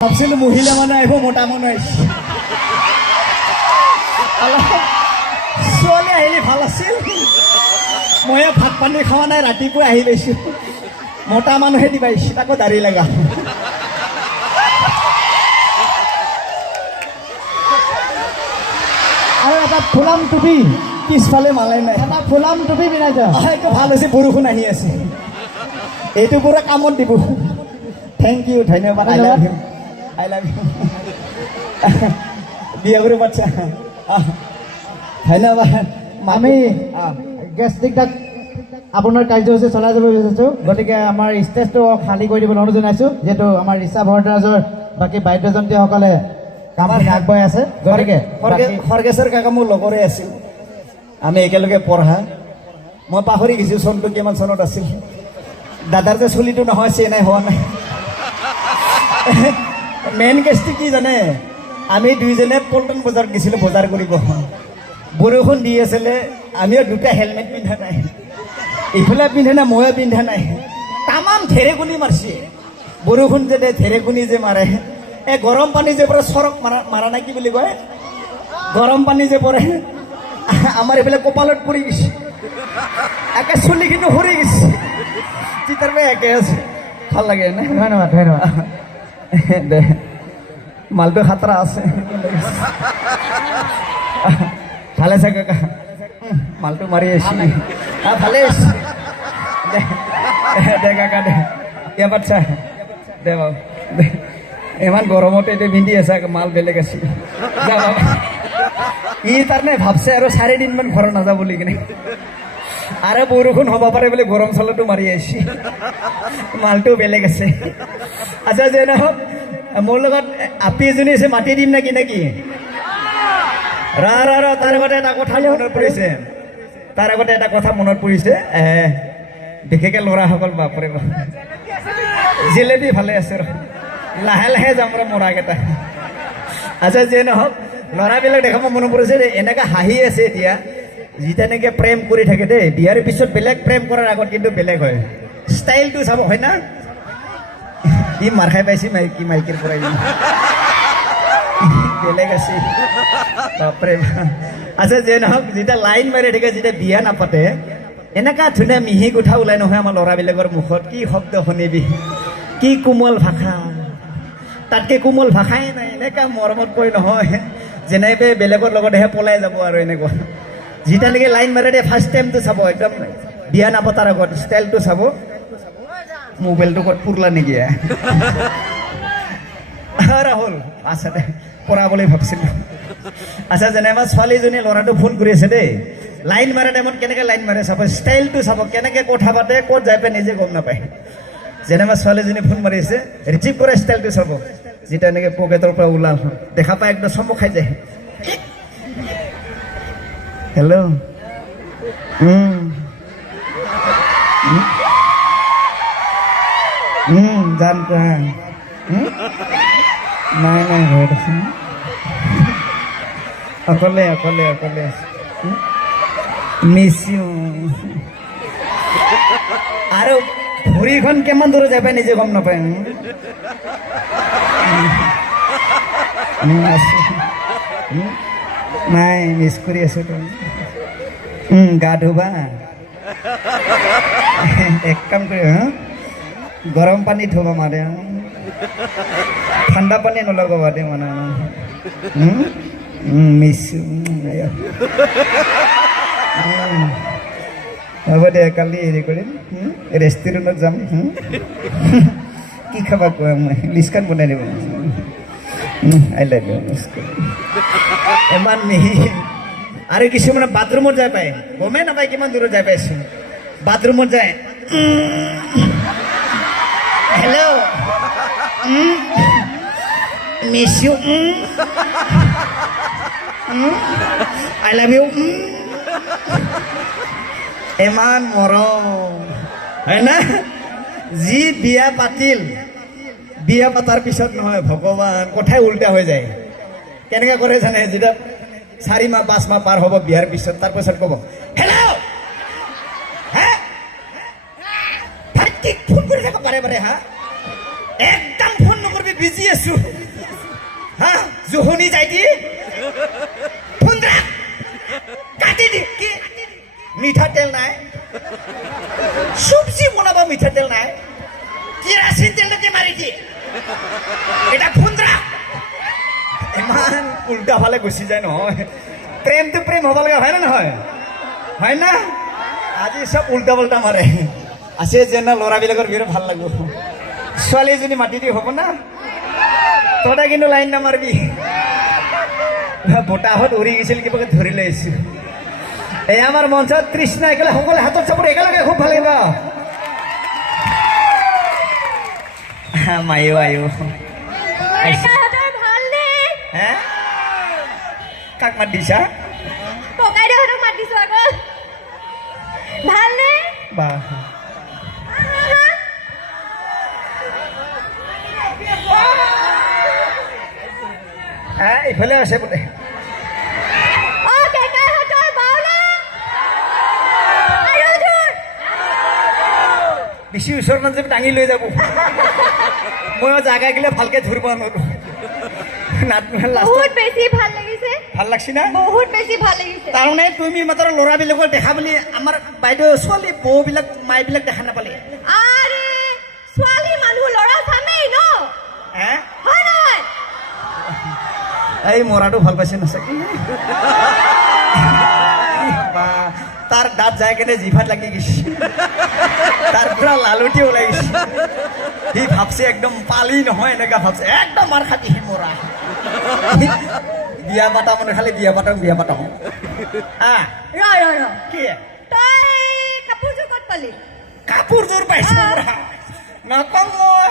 ভাবছিলো মহিলা মানুহ আহিব মোটা মানুহ আহিছে ছোৱালী আহিলে ভাল আছিল ময়ে ভাত পানী খোৱা নাই ৰাতিপুৱাই আহি পাইছো মোটা মানুহে দিবা আহিছে তাকো দাড়ি লগা আৰু এটা ফুলাম টুপি পিছফালে মালাই নাই এটা ফুলাম টুপি পিন্ধাইছে এইটো ভাল হৈছে বৰষুণ আহি আছে এইটো পুৰা কামত দিব থেংক ইউ ধন্যবাদ আই লাভ ইউ বিয়া কৰিব পাৰছা ধন্যবাদ আমি গেষ্টিকটাক আপোনাৰ কাৰ্যসূচী চলাই যাব বিচাৰিছোঁ গতিকে আমাৰ ষ্টেজটো খালী কৰি দিবলৈ অনুৰোধ জনাইছোঁ যিহেতু আমাৰ ৰিচা ভৰদ্বাজৰ বাকী বাদ্যযন্ত্ৰীসকলে কামখিনি আগবঢ়াই আছে গতিকে খৰ্গেশ্বৰ কাকা মোৰ লগৰে আছিল আমি একেলগে পঢ়া মই পাহৰি গৈছোঁ চনটো কিমান চনত আছিল দাদাৰ যে চলিটো নহয় চেনাই হোৱা নাই মেইন কেছটো কি জানে আমি দুইজনে পল্টন বজাৰত গৈছিলোঁ বজাৰ কৰিব বৰষুণ দি আছিলে আমিও দুটা হেলমেট পিন্ধা নাই ইফালে পিন্ধা নাই ময়ো পিন্ধা নাই তামাম ঢেৰেকনি মাৰিছে বৰষুণ যে দে ঢেৰেকনি যে মাৰে এই গৰম পানী যে পৰে চৰক মাৰা নাই কি বুলি কয় গৰম পানী যে পৰে আমাৰ এইফালে কপালত পৰি গৈছে একে চুলিখিনি সৰি গৈছে চিতাৰ পৰা একে আছে ভাল লাগে নে ধন্যবাদ ধন্যবাদ দে মালটো খাতৰা আছে ভালে আছে কাকা মালটো মাৰি আহিছে ভালে আছে দে দে কাকা দে ইয়া বাচ্চা দে বাবু দে ইমান গৰমতে এতিয়া পিন্ধি আছে মাল বেলেগ আছে যা বাবা ই তাৰমানে ভাবছে আৰু 4 দিনমান ঘৰত নাযাব বুলি কিনে আৰে বৰষুণ হ'ব পাৰে বুলি গৰম চলাটো মাৰি আহিছে মালটো বেলেগ আছে আচ্ছা যে নহওক মোৰ লগত আপি এজনী আছে মাতি দিম নেকি নেকি ৰ তাৰ আগতে এটা কথা মনত পৰিছে তাৰ আগতে এটা কথা মনত পৰিছে বিশেষকৈ ল'ৰাসকল বাপৰে বাপ জিলেবি ভালে আছে ৰ লাহে লাহে যাম ৰ মৰাকেইটা আচ্ছা যে নহওক ল'ৰাবিলাক দেখা মই মনত পৰিছে এনেকৈ হাঁহি আছে এতিয়া যেতিয়া নেকি প্ৰেম কৰি থাকে দেই বিয়াৰ পিছত বেলেগ প্ৰেম কৰাৰ আগত কিন্তু বেলেগ হয় ষ্টাইলটো চাব হয় না ই মাৰ খাই পাইছে মাইকীৰ পৰা বেলেগ আছে বাপৰে আচ্ছা যে নহওক যেতিয়া লাইন মাৰি থাকে যেতিয়া বিয়া নাপাতে এনেকুৱা ধুনীয়া মিহি গোঠা ওলাই নহয় আমাৰ ল'ৰাবিলাকৰ মুখত কি শব্দ শুনিবি কি কোমল ভাষা তাতকৈ কোমল ভাষাই নাই এনেকুৱা মৰমত কৈ নহয় যেনেকৈ বেলেগৰ লগতহে পলাই যাব আৰু এনেকুৱা যেতিয়া নেকি লাইন মাৰে দে ফাৰ্ষ্ট টাইমটো চাব একদম বিয়া নাপতাৰ আগত ষ্টাইলটো চাব মোবাইলটো ক'ত পুৰলা নেকি ৰাহুল আচ্ছা দে পৰা বুলি ভাবছিলোঁ আচ্ছা যেনেবা ছোৱালীজনী ল'ৰাটো ফোন কৰি আছে দেই লাইন মাৰা টাইমত কেনেকৈ লাইন মাৰে চাব ষ্টাইলটো চাব কেনেকৈ কথা পাতে ক'ত যাই পাই নিজে গম নাপায় যেনেবা ছোৱালীজনী ফোন মাৰি আছে ৰিচিভ কৰে ষ্টাইলটো চাব যেতিয়া এনেকৈ পকেটৰ পৰা ওলাম দেখা পাই একদম চমক খাই যায় হেল্ল' জান কোৱা নাই নাই ঘৰত আছে অকলে অকলে অকলে মিছ ইউ আৰু ভৰিখন কিমান দূৰত যাই পাই নিজে গম নাপায় নাই মিছ কৰি আছো গা ধুবা এক কাম কৰি গৰম পানী ধুবা মাৰে ঠাণ্ডা পানী নলগাবা দে মানে মিছো হ'ব দে কালি হেৰি কৰিম ৰেষ্টুৰেণ্টত যাম কি খাবা কোৱা মই লিষ্টখন বনাই দিব আই লাভ ইউ ইমান মিহি আৰু কিছুমানে বাথৰুমত যাই পায় গমেই নাপায় কিমান দূৰত যাই পাইছো বাথৰুমত যায় hello' miss you I love you ইমান মৰম হয় না যি বিয়া পাতিল বিয়া পাতাৰ পিছত নহয় ভগৱান কথাই উল্টা হৈ যায় কেনেকৈ কৰে জানে যেতিয়া 4 মাহ 5 মাহ পাৰ হ'ব বিয়াৰ পিছত তাৰপিছত ক'ব হেল্ল' হে ফোন কৰি থাকো বাৰে বাৰে হা একদম ফোন নকৰিবি বিজি আছো হা জোহনি যাই দি ফুন্দৰা কাটি দি কি মিঠাতেল নাই চব্জি বনাব মিঠাতেল নাই কেৰাচিন তেলকে মাৰি দিয়ে এটা ফুন্দৰা ইমান উল্টা ফালে গুচি যায় নহয় প্ৰেমটো প্ৰেম হ'ব লাগে হয় নে নহয় হয় না আজি চব উল্টা পাল্টা মাৰে আছে যেন ল'ৰাবিলাকৰ বিৰাট ভাল লাগিব ছোৱালী এজনী মাতি দি হ'ব না তহঁতে কিন্তু লাইন নামাৰিবি বতাহত উৰি গৈছিল কিবাকে ধৰি লৈ আহিছো এই আমাৰ মঞ্চত তৃষ্ণা একেলগে সকলোৱে হাতত চাপৰি একেলগে খুব ভাল লাগিব মায়ো আয়ো হে কাক মাত দিছা ককাইদেউহঁতক মাত দিছো আকৌ ভালনে বা ইফালে আছে বোলে অ কেকাইহঁতৰ বাওলা আৰু জোৰ বেছি ওচৰত নাযাবি দাঙি লৈ যাব মই জাগা গিলে ভালকে ধৰিব নোৱাৰো বহুত বেছি ভাল লাগিছে ভাল লাগছি না বহুত বেছি ভাল লাগিছে তাৰমানে তুমি মাত্ৰ ল'ৰাবিলাকক দেখা বুলি আমাৰ বাইদেউ ছোৱালী বৌবিলাক মাইবিলাক দেখা নাপালে আৰে ছোৱালী মানুহ ল'ৰা চামেই ন হে হয় নহয় এই মৰাটো ভাল পাইছে না চাগে বা তাৰ দাঁত যায় কেনে জিভাত লাগি গৈছে তাৰ পৰা লালুটি ওলাই গৈছে সি ভাবছে একদম পালি নহয় এনেকা ভাবছে একদম মাৰ খাবি সি মৰা বিয়া পাতা মানে খালি বিয়া পাতা ৰ কি তই কাপোৰযোৰ ক'ত পালি কাপোৰযোৰ পাইছো নকম মই